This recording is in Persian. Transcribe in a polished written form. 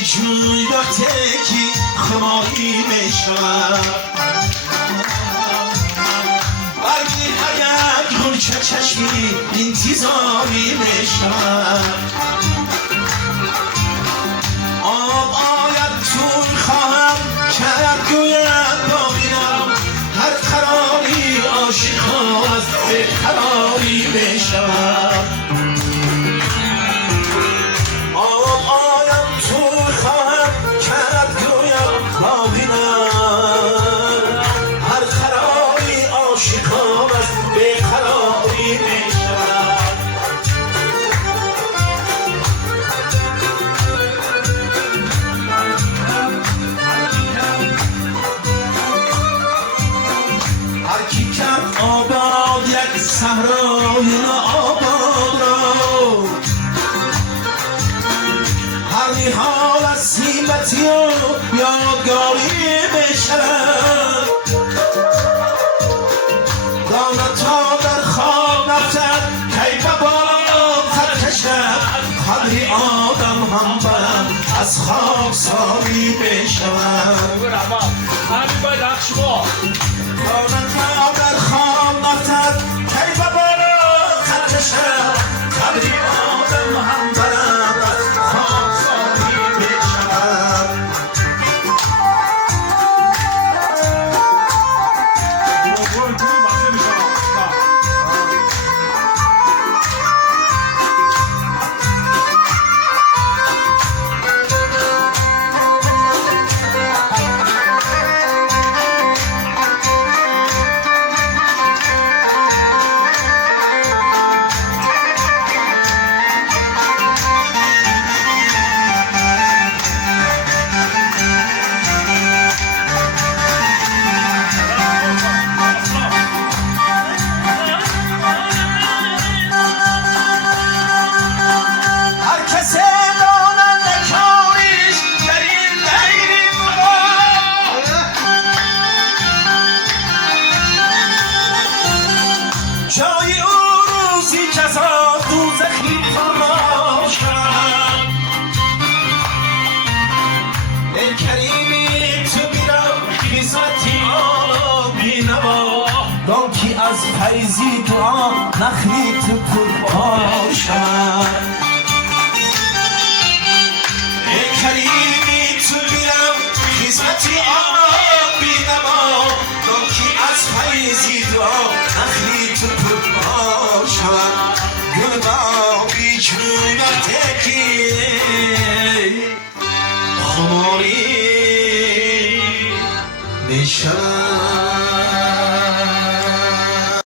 بیجوی وقتی خماری میشود برگی هرگم گلچه چشمی انتظاری میشود آب آید توی خواهم کرد گوید با بینم هر قراری عاشق از به قراری میشود آباد یک صحرای آباد را هر نهال از سیمتی و یادگاری میشود داند تا در خواب نفتد کی به بالا خط کشد قدری آدم هم برم از خواب ساری میشود داند تا در خواب نفتد کی به بالا خط کشد قدری آدم هم برم از خواب ساری میشود جای او روزی جزا دوزخی فرماش کرد ای کریمی تو بیرم خیزمتی آبی نما دانکی از فیضی دعا نخلی تو پر باشد ای کریمی تو بیرم خیزمتی آبی نما دانکی از فیضی دعا نخلی تو پر شود گل با بیجون تکی خماری میشود